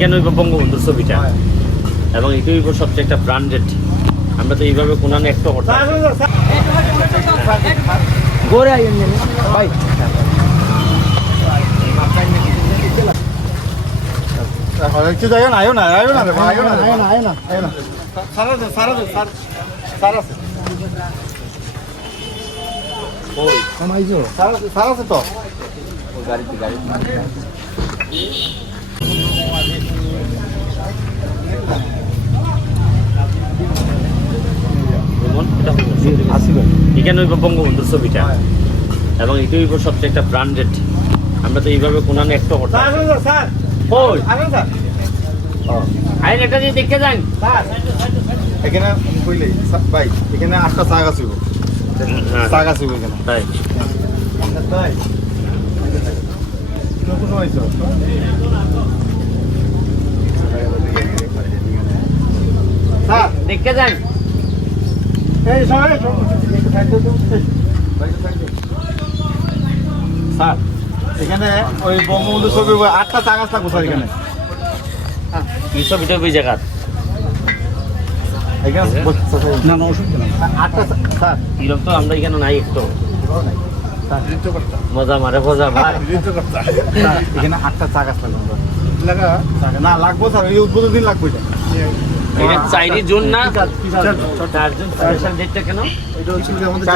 এখানে হইব বঙ্গবন্ধুর ছবিটা এবং এটাই হইব সবচেয়ে একটা ব্র্যান্ডেড। আমরা তো এইভাবে কোনানে একটা করতে গোরে আইন ভাই একটু যাই না আয়ো না আয়ো না আয়ো না আয় না আয় না আয় না সারা আছে সারা আছে ওই কামাইছো সারা আছে তো গাড়িতে এখানে হইব বঙ্গবন্ধুর ছবিটা এবং এটাই হইব সবচেয়ে একটা ব্র্যান্ডেড। আমরা তো এইভাবে কোনানে একটা করতে স্যার ওই স্যার আইন এটা দিয়ে দেখে যান। এখানে কইলে ভাই এখানে 8টা শাক আছে শাক আছে এখানে তাই তাই কোন হইছো স্যার দেখে যান। এই সবাই স্যার এখানে ওই বঙ্গবন্ধু ছবি 8টা শাক আছে স্যার এখানে এই ছবিটা ওই জায়গা এখানে না না অসুবিধা নাই 8টা স্যার এরকম তো আমরা এখানে নাই একটু মজা মারে মজা ভাই। এখানে 8টা চাক আছে না লাগবো স্যার এই উদ্বোধন দিন লাগবে এটা চাইনি জোন না চারজন স্পেশাল ডেটটা কেন? এটা হচ্ছে আমাদের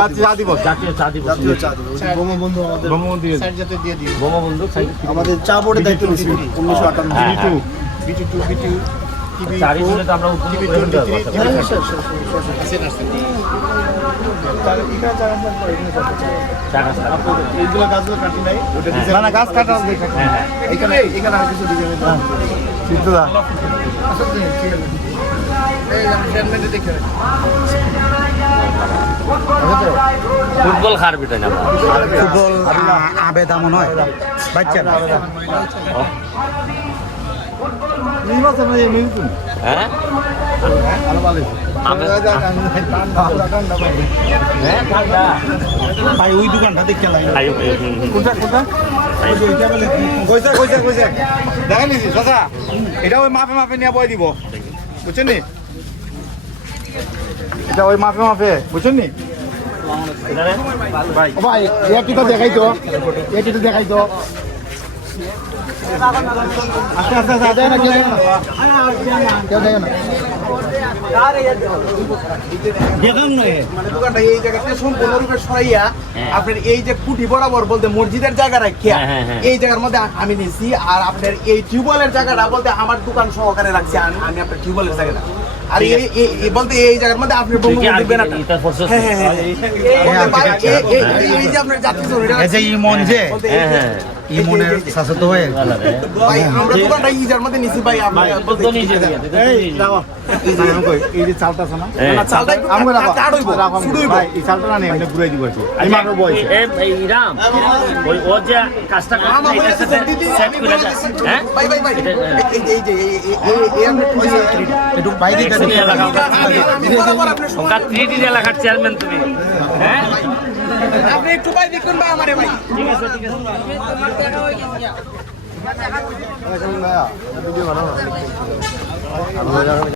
জাতীয় চা দিবস জাতীয় চা দিবস। বঙ্গবন্ধু আমাদের বঙ্গবন্ধু বঙ্গবন্ধু আমাদের চা বোর্ডের দায়িত্ব নিয়েছিল 1958 বিটু চারি ছিল তো আমরা উদ্বোধন করে ফেলতে পারবো। চার রাস্তা। এইগুলো গাছগুলো কাটি নাই ওটা না না গাছ কাটা আছে হ্যাঁ হ্যাঁ এখানে এখানে আর কিছু ডিজাইন আছে সিদ্ধদা ফুটবল খার বিটা না ফুটবল আবেদা মনে হয় বাচ্চা নিমাস আমরা এই মিউটুন হ্যাঁ আলো ভালো আমি হ্যাঁ ঠান্ডা ভাই ওই দোকানটা দেখতে লাগে আয়ো কোনটা কোনটা কইছা কইছা কইছা দেখা নিছি চাচা এটা ওই মাপে মাপে নিয়ে বই দিব বুঝছেন নি এটা ওই মাপে মাপে বুঝছেন নি ভাই ভাই এটিটা দেখাই তো এটিটা দেখাই তো আস্তে আস্তে আস্তে দেয় না কেউ দেয় না দেখাম নয় মানে দোকানটা এই জায়গাতে সম্পূর্ণরূপে সরাইয়া আপনার এই যে কুটি বরাবর বলতে মসজিদের জায়গা রাখিয়া এই জায়গার মধ্যে আমি নিছি আর আপনার এই টিউবওয়েলের জায়গাটা বলতে আমার দোকান সহকারে রাখছি আমি আপনার টিউবওয়েলের জায়গাটা আর এই বলতে এই জায়গার মধ্যে আপনি বঙ্গবন্ধু ব্যানারটা এটা ফোর্সেস এই যে আপনার জাতীয় জরুরি এই যে ইমন যে হ্যাঁ হ্যাঁ ইমনের শাসত হয়ে ভাই আমরা দোকানটা এই জায়গার মধ্যে নিছি ভাই আমরা বলতে তো নিচে দিয়ে এই দাও এই যে চালটা আছে না চালটা আমগো রাখো চাট হইব রাখো ভাই এই চালটা না এমনি ঘুরাই দিব এই মাত্র বইছে এই রাম ওই ও যে কাজটা করতে এটার সাথে সেট করে যায় হ্যাঁ ভাই এই যে এই আমরা একটু বাইরে দিতে আমি বরাবর আপনার ওকা 3D এলাকার চেয়ারম্যান তুমি হ্যাঁ আপনি একটু ভাই দেখুন ভাই আমারে ভাই ঠিক আছে ভিডিও বানাও